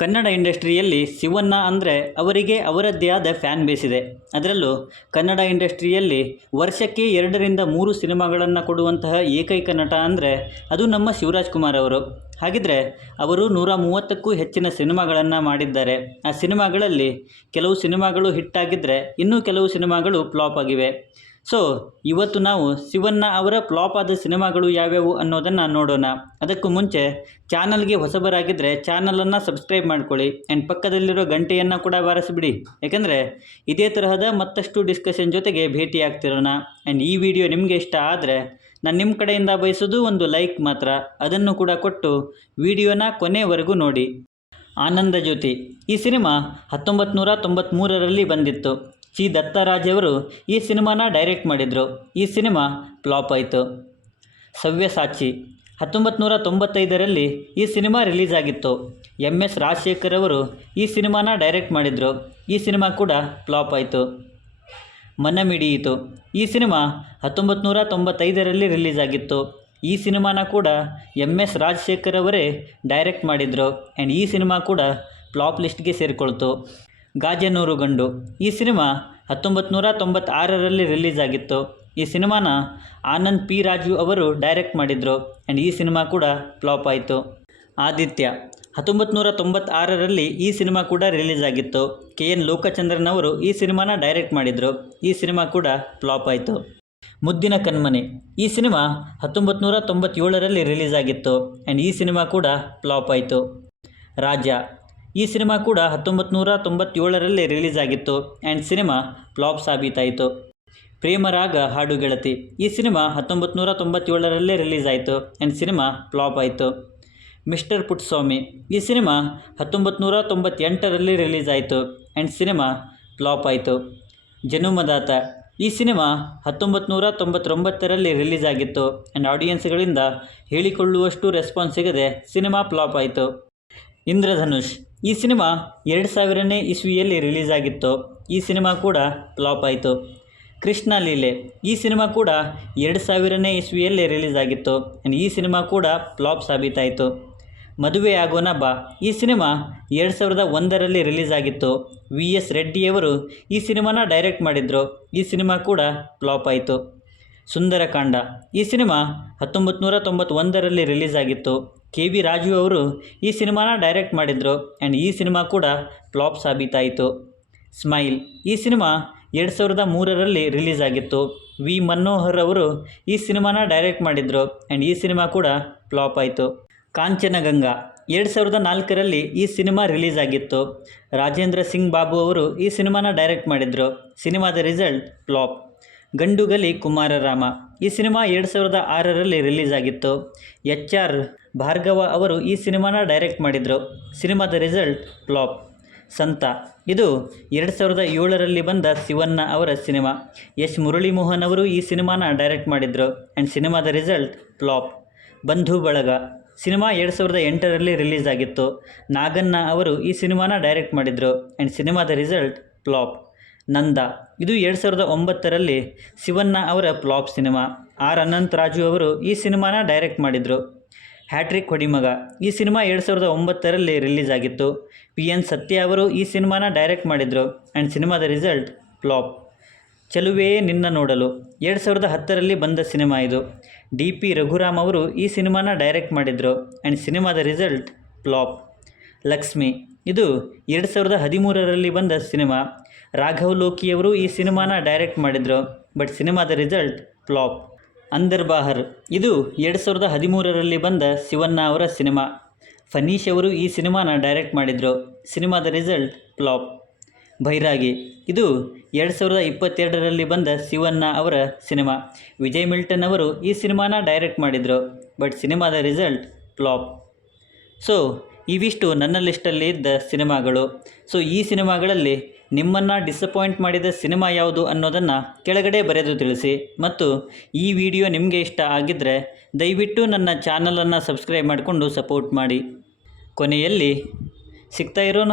ಕನ್ನಡ ಇಂಡಸ್ಟ್ರಿಯಲ್ಲಿ ಶಿವಣ್ಣ ಅಂದರೆ ಅವರಿಗೆ ಅವರದ್ದೇ ಆದ ಫ್ಯಾನ್ ಬೇಸ್ ಇದೆ. ಅದರಲ್ಲೂ ಕನ್ನಡ ಇಂಡಸ್ಟ್ರಿಯಲ್ಲಿ ವರ್ಷಕ್ಕೆ ಎರಡರಿಂದ ಮೂರು ಸಿನಿಮಾಗಳನ್ನು ಕೊಡುವಂತಹ ಏಕೈಕ ನಟ ಅಂದರೆ ಅದು ನಮ್ಮ ಶಿವರಾಜ್ ಕುಮಾರ್ ಅವರು. ಹಾಗಿದ್ರೆ ಅವರು ನೂರ ಮೂವತ್ತಕ್ಕೂ ಹೆಚ್ಚಿನ ಸಿನಿಮಾಗಳನ್ನು ಮಾಡಿದ್ದಾರೆ. ಆ ಸಿನಿಮಾಗಳಲ್ಲಿ ಕೆಲವು ಸಿನಿಮಾಗಳು ಹಿಟ್ಟಾಗಿದ್ದರೆ ಇನ್ನೂ ಕೆಲವು ಸಿನಿಮಾಗಳು ಫ್ಲಾಪ್ ಆಗಿವೆ. ಸೊ ಇವತ್ತು ನಾವು ಶಿವಣ್ಣ ಅವರ ಫ್ಲಾಪ್ ಆದ ಸಿನಿಮಾಗಳು ಯಾವ್ಯಾವು ಅನ್ನೋದನ್ನು ನೋಡೋಣ. ಅದಕ್ಕೂ ಮುಂಚೆ ಚಾನಲ್ಗೆ ಹೊಸಬರಾಗಿದ್ದರೆ ಚಾನಲನ್ನು ಸಬ್ಸ್ಕ್ರೈಬ್ ಮಾಡ್ಕೊಳ್ಳಿ. ಆ್ಯಂಡ್ ಪಕ್ಕದಲ್ಲಿರೋ ಗಂಟೆಯನ್ನು ಕೂಡ ಬಾರಿಸಿಬಿಡಿ ಯಾಕೆಂದರೆ ಇದೇ ತರಹದ ಮತ್ತಷ್ಟು ಡಿಸ್ಕಷನ್ ಜೊತೆಗೆ ಭೇಟಿ ಆಗ್ತಿರೋಣ ಆ್ಯಂಡ್ ಈ ವಿಡಿಯೋ ನಿಮಗೆ ಇಷ್ಟ ಆದರೆ ನಾನು ನಿಮ್ಮ ಕಡೆಯಿಂದ ಬಯಸೋದು ಒಂದು ಲೈಕ್ ಮಾತ್ರ. ಅದನ್ನು ಕೂಡ ಕೊಟ್ಟು ವಿಡಿಯೋನ ಕೊನೆವರೆಗೂ ನೋಡಿ. ಆನಂದ ಜ್ಯೋತಿ. ಈ ಸಿನಿಮಾ ಹತ್ತೊಂಬತ್ತು ನೂರ ತೊಂಬತ್ತ್ಮೂರರಲ್ಲಿ ಬಂದಿತ್ತು. ಚಿ ದತ್ತರಾಜವರು ಈ ಸಿನಿಮಾನ ಡೈರೆಕ್ಟ್ ಮಾಡಿದರು. ಈ ಸಿನಿಮಾ ಫ್ಲಾಪ್ ಆಯಿತು. ಸವ್ಯಸಾಚಿ ಹತ್ತೊಂಬತ್ತು ನೂರ ತೊಂಬತ್ತೈದರಲ್ಲಿ ಈ ಸಿನಿಮಾ ರಿಲೀಸ್ ಆಗಿತ್ತು. M S. ರಾಜಶೇಖರ್ ಅವರು ಈ ಸಿನಿಮಾನ ಡೈರೆಕ್ಟ್ ಮಾಡಿದರು. ಈ ಸಿನಿಮಾ ಕೂಡ ಫ್ಲಾಪ್ ಆಯಿತು. ಮನಮಿಡಿಯಿತು ಈ ಸಿನಿಮಾ ಹತ್ತೊಂಬತ್ತು ನೂರ ತೊಂಬತ್ತೈದರಲ್ಲಿ ರಿಲೀಸ್ ಆಗಿತ್ತು. ಈ ಸಿನಿಮಾನ ಕೂಡ ಎಂ ಎಸ್. ರಾಜಶೇಖರ್ ಅವರೇ ಡೈರೆಕ್ಟ್ ಮಾಡಿದರು. ಆ್ಯಂಡ್ ಈ ಸಿನಿಮಾ ಕೂಡ ಫ್ಲಾಪ್ ಲಿಸ್ಟ್ಗೆ ಸೇರಿಕೊಳ್ತು. ಗಾಜನೂರು ಗಂಡು. ಈ ಸಿನಿಮಾ ಹತ್ತೊಂಬತ್ತು ನೂರ ತೊಂಬತ್ತಾರರಲ್ಲಿ ರಿಲೀಸ್ ಆಗಿತ್ತು. ಈ ಸಿನಿಮಾನ ಆನಂದ್ ಪಿ ರಾಜು ಅವರು ಡೈರೆಕ್ಟ್ ಮಾಡಿದರು ಆ್ಯಂಡ್ ಈ ಸಿನಿಮಾ ಕೂಡ ಫ್ಲಾಪ್ ಆಯಿತು. ಆದಿತ್ಯ ಹತ್ತೊಂಬತ್ತು ನೂರ ತೊಂಬತ್ತಾರರಲ್ಲಿ ಈ ಸಿನಿಮಾ ಕೂಡ ರಿಲೀಸ್ ಆಗಿತ್ತು. ಕೆ ಎನ್ ಲೋಕಚಂದ್ರನ್ ಅವರು ಈ ಸಿನಿಮಾನ ಡೈರೆಕ್ಟ್ ಮಾಡಿದರು. ಈ ಸಿನಿಮಾ ಕೂಡ ಫ್ಲಾಪ್ ಆಯಿತು. ಮುದ್ದಿನ ಕಣ್ಮನೆ, ಈ ಸಿನಿಮಾ ಹತ್ತೊಂಬತ್ತು ನೂರ ತೊಂಬತ್ತೇಳರಲ್ಲಿ ರಿಲೀಸ್ ಆಗಿತ್ತು ಆ್ಯಂಡ್ ಈ ಸಿನಿಮಾ ಕೂಡ ಫ್ಲಾಪ್ ಆಯಿತು. ರಾಜ ಈ ಸಿನಿಮಾ ಕೂಡ ಹತ್ತೊಂಬತ್ತು ನೂರ ತೊಂಬತ್ತೇಳರಲ್ಲಿ ರಿಲೀಸ್ ಆಗಿತ್ತು ಆ್ಯಂಡ್ ಸಿನಿಮಾ ಫ್ಲಾಪ್ ಸಾಬೀತಾಯಿತು. ಪ್ರೇಮರಾಗ ಹಾಡು ಗೆಳತಿ. ಈ ಸಿನಿಮಾ ಹತ್ತೊಂಬತ್ತು ನೂರ ತೊಂಬತ್ತೇಳರಲ್ಲೇ ರಿಲೀಸ್ ಆಯಿತು ಆ್ಯಂಡ್ ಸಿನಿಮಾ ಫ್ಲಾಪ್ ಆಯಿತು. ಮಿಸ್ಟರ್ ಪುಟ್ಸ್ವಾಮಿ. ಈ ಸಿನಿಮಾ ಹತ್ತೊಂಬತ್ತು ನೂರ ತೊಂಬತ್ತೆಂಟರಲ್ಲಿ ರಿಲೀಸ್ ಆಯಿತು ಆ್ಯಂಡ್ ಸಿನಿಮಾ ಫ್ಲಾಪ್ ಆಯಿತು. ಜನುಮದಾತ ಈ ಸಿನಿಮಾ ಹತ್ತೊಂಬತ್ತು ನೂರ ತೊಂಬತ್ತೊಂಬತ್ತರಲ್ಲಿ ರಿಲೀಸ್ ಆಗಿತ್ತು ಆ್ಯಂಡ್ ಆಡಿಯನ್ಸ್ಗಳಿಂದ ಹೇಳಿಕೊಳ್ಳುವಷ್ಟು ರೆಸ್ಪಾನ್ಸ್ ಸಿಗದೆ ಸಿನಿಮಾ ಫ್ಲಾಪ್ ಆಯಿತು. ಇಂದ್ರಧನುಷ್. ಈ ಸಿನಿಮಾ ಎರಡು ಸಾವಿರನೇ ಇಸ್ವಿಯಲ್ಲಿ ರಿಲೀಸ್ ಆಗಿತ್ತು. ಈ ಸಿನಿಮಾ ಕೂಡ ಫ್ಲಾಪ್ ಆಯಿತು. ಕೃಷ್ಣ ಲೀಲೆ. ಈ ಸಿನಿಮಾ ಕೂಡ ಎರಡು ಸಾವಿರನೇ ಇಸ್ವಿಯಲ್ಲಿ ರಿಲೀಸ್ ಆಗಿತ್ತು. ಈ ಸಿನಿಮಾ ಕೂಡ ಫ್ಲಾಪ್ ಸಾಬೀತಾಯಿತು. ಮದುವೆ ಆಗೋನ ಬಾ. ಈ ಸಿನಿಮಾ ಎರಡು ಸಾವಿರದ ಒಂದರಲ್ಲಿ ರಿಲೀಸ್ ಆಗಿತ್ತು. ವಿ ಎಸ್ ರೆಡ್ಡಿಯವರು ಈ ಸಿನಿಮಾನ ಡೈರೆಕ್ಟ್ ಮಾಡಿದರು. ಈ ಸಿನಿಮಾ ಕೂಡ ಫ್ಲಾಪ್ ಆಯಿತು. ಸುಂದರಕಾಂಡ. ಈ ಸಿನಿಮಾ ಹತ್ತೊಂಬತ್ತು ನೂರ ತೊಂಬತ್ತೊಂದರಲ್ಲಿ ರಿಲೀಸ್ ಆಗಿತ್ತು. ಕೆ ವಿ ರಾಜು ಅವರು ಈ ಸಿನಿಮಾನ ಡೈರೆಕ್ಟ್ ಮಾಡಿದರು ಆ್ಯಂಡ್ ಈ ಸಿನಿಮಾ ಕೂಡ ಫ್ಲಾಪ್ ಸಾಬೀತಾಯಿತು. ಸ್ಮೈಲ್ ಈ ಸಿನಿಮಾ ಎರಡು ಸಾವಿರದ ಮೂರರಲ್ಲಿ ರಿಲೀಸ್ ಆಗಿತ್ತು. ವಿ. ಮನೋಹರ್ ಅವರು ಈ ಸಿನಿಮಾನ ಡೈರೆಕ್ಟ್ ಮಾಡಿದರು ಆ್ಯಂಡ್ ಈ ಸಿನಿಮಾ ಕೂಡ ಫ್ಲಾಪ್ ಆಯಿತು. ಕಾಂಚನಗಂಗಾ ಎರಡು ಸಾವಿರದ ನಾಲ್ಕರಲ್ಲಿ ಈ ಸಿನಿಮಾ ರಿಲೀಸ್ ಆಗಿತ್ತು. ರಾಜೇಂದ್ರ ಸಿಂಗ್ ಬಾಬು ಅವರು ಈ ಸಿನಿಮಾನ ಡೈರೆಕ್ಟ್ ಮಾಡಿದರು. ಸಿನಿಮಾದ ರಿಸಲ್ಟ್ ಫ್ಲಾಪ್ ಗಂಡುಗಲಿ ಕುಮಾರರಾಮ ಈ ಸಿನಿಮಾ ಎರಡು ಸಾವಿರದ ಆರರಲ್ಲಿ ರಿಲೀಸ್ ಆಗಿತ್ತು. ಎಚ್ ಆರ್ ಭಾರ್ಗವ ಅವರು ಈ ಸಿನಿಮಾನ ಡೈರೆಕ್ಟ್ ಮಾಡಿದರು. ಸಿನಿಮಾದ ರಿಸಲ್ಟ್ ಫ್ಲಾಪ್. ಸಂತ. ಇದು ಎರಡು ಸಾವಿರದ ಏಳರಲ್ಲಿ ಬಂದ ಶಿವಣ್ಣ ಅವರ ಸಿನಿಮಾ. ಎಸ್ ಮುರಳೀಮೋಹನ್ ಅವರು ಈ ಸಿನಿಮಾನ ಡೈರೆಕ್ಟ್ ಮಾಡಿದರು. ಆ್ಯಂಡ್ ಸಿನಿಮಾದ ರಿಸಲ್ಟ್ ಫ್ಲಾಪ್. ಬಂಧು ಬಳಗ. ಸಿನಿಮಾ ಎರಡು ಸಾವಿರದ ಎಂಟರಲ್ಲಿ ರಿಲೀಸ್ ಆಗಿತ್ತು. ನಾಗಣ್ಣ ಅವರು ಈ ಸಿನಿಮಾನ ಡೈರೆಕ್ಟ್ ಮಾಡಿದರು. ಆ್ಯಂಡ್ ಸಿನಿಮಾದ ರಿಸಲ್ಟ್ ಫ್ಲಾಪ್. ನಂದ. ಇದು ಎರಡು ಸಾವಿರದ ಒಂಬತ್ತರಲ್ಲಿ ಶಿವಣ್ಣ ಅವರ ಫ್ಲಾಪ್ ಸಿನಿಮಾ. ಆರ್ ಅನಂತರಾಜು ಅವರು ಈ ಸಿನಿಮಾನ ಡೈರೆಕ್ಟ್ ಮಾಡಿದರು. ಹ್ಯಾಟ್ರಿಕ್ ಹೊಡಿಮಗ. ಈ ಸಿನಿಮಾ ಎರಡು ಸಾವಿರದ ಒಂಬತ್ತರಲ್ಲಿ ರಿಲೀಸ್ ಆಗಿತ್ತು. ಪಿ ಎನ್ ಸತ್ಯ ಅವರು ಈ ಸಿನಿಮಾನ ಡೈರೆಕ್ಟ್ ಮಾಡಿದರು. ಆ್ಯಂಡ್ ಸಿನಿಮಾದ ರಿಸಲ್ಟ್ ಫ್ಲಾಪ್. ಚೆಲುವೆಯೇ ನಿನ್ನ ನೋಡಲು. ಎರಡು ಸಾವಿರದ ಹತ್ತರಲ್ಲಿ ಬಂದ ಸಿನಿಮಾ ಇದು. ಡಿ ಪಿ ರಘುರಾಮ್ ಅವರು ಈ ಸಿನಿಮಾನ ಡೈರೆಕ್ಟ್ ಮಾಡಿದರು. ಆ್ಯಂಡ್ ಸಿನಿಮಾದ ರಿಸಲ್ಟ್ ಫ್ಲಾಪ್. ಲಕ್ಷ್ಮಿ. ಇದು ಎರಡು ಸಾವಿರದ ಹದಿಮೂರರಲ್ಲಿ ಬಂದ ಸಿನಿಮಾ. ರಾಘವ್ ಲೋಕಿಯವರು ಈ ಸಿನಿಮಾನ ಡೈರೆಕ್ಟ್ ಮಾಡಿದರು ಬಟ್ ಸಿನಿಮಾದ ರಿಸಲ್ಟ್ ಫ್ಲಾಪ್ ಅಂದರ್ ಬಾಹರ್, ಇದು ಎರಡು ಸಾವಿರದ ಹದಿಮೂರರಲ್ಲಿ ಬಂದ ಶಿವಣ್ಣ ಅವರ ಸಿನಿಮಾ. ಫನೀಶ್ ಅವರು ಈ ಸಿನಿಮಾನ ಡೈರೆಕ್ಟ್ ಮಾಡಿದರು, ಸಿನಿಮಾದ ರಿಸಲ್ಟ್ ಫ್ಲಾಪ್ ಬೈರಾಗಿ, ಇದು ಎರಡು ಸಾವಿರದ ಇಪ್ಪತ್ತೆರಡರಲ್ಲಿ ಬಂದ ಶಿವಣ್ಣ ಅವರ ಸಿನಿಮಾ. ವಿಜಯ್ ಮಿಲ್ಟನ್ ಅವರು ಈ ಸಿನಿಮಾನ ಡೈರೆಕ್ಟ್ ಮಾಡಿದರು ಬಟ್ ಸಿನಿಮಾದ ರಿಸಲ್ಟ್ ಫ್ಲಾಪ್ ಸೊ ಇವಿಷ್ಟು ನನ್ನ ಲಿಸ್ಟಲ್ಲಿ ಇದ್ದ ಸಿನಿಮಾಗಳು. ಸೊ ಈ ಸಿನಿಮಾಗಳಲ್ಲಿ ನಿಮ್ಮನ್ನು ಡಿಸಪಾಯಿಂಟ್ ಮಾಡಿದ ಸಿನಿಮಾ ಯಾವುದು ಅನ್ನೋದನ್ನು ಕೆಳಗಡೆ ಬರೆದು ತಿಳಿಸಿ ಮತ್ತು ಈ ವಿಡಿಯೋ ನಿಮಗೆ ಇಷ್ಟ ಆಗಿದ್ದರೆ ದಯವಿಟ್ಟು ನನ್ನ ಚಾನಲನ್ನು ಸಬ್ಸ್ಕ್ರೈಬ್ ಮಾಡಿಕೊಂಡು ಸಪೋರ್ಟ್ ಮಾಡಿ. ಕೊನೆಯಲ್ಲಿ ಸಿಗ್ತಾ ಇರೋಣ.